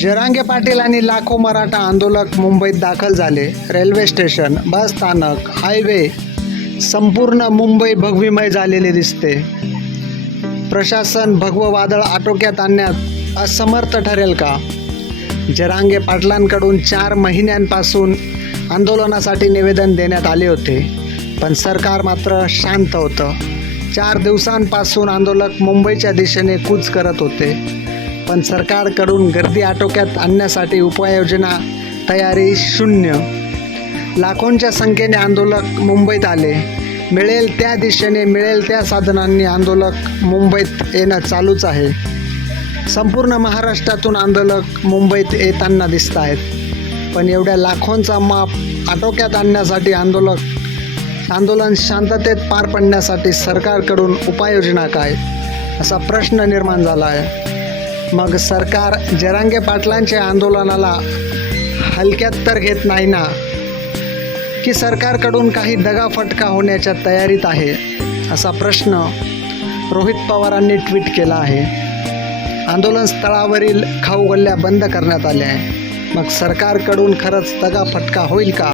जरांगे पाटील आणि लाखो मराठा आंदोलक मुंबईत दाखल झाले. रेल्वे स्टेशन, बस स्थानक, हायवे संपूर्ण मुंबई भगवीमय झालेले दिसते. प्रशासन भगवं वादळ आटोक्यात आणण्यात असमर्थ ठरेल का? जरांगे पाटलांकडून 4 महिन्यांपासून आंदोलनासाठी निवेदन देण्यात आले होते, पण सरकार मात्र शांत होतं. 4 दिवसांपासून आंदोलक मुंबईच्या दिशेने कूच करत होते, पण सरकारकडून गर्दी आटोक्यात आणण्यासाठी उपाययोजना तयारी शून्य. लाखोंच्या संख्येने आंदोलक मुंबईत आले. मिळेल त्या दिशेने, मिळेल त्या साधनांनी आंदोलक मुंबईत येणं चालूच आहे. संपूर्ण महाराष्ट्रातून आंदोलक मुंबईत येताना दिसत आहेत, पण एवढ्या लाखोंचा माप आटोक्यात आणण्यासाठी आंदोलन शांततेत पार पडण्यासाठी सरकारकडून उपाययोजना काय, असा प्रश्न निर्माण झाला आहे. मग सरकार जरांगे पाटलांच्या आंदोलनाला हलक्यात तर घेत नाही ना, की सरकारकडून काही दगाफटका होण्याच्या तयारीत आहे, असा प्रश्न रोहित पवारांनी ट्विट केला आहे. आंदोलन स्थळावरील खाऊ गल्ल्या बंद करण्यात आल्या आहे. मग सरकारकडून खरंच दगाफटका होईल का?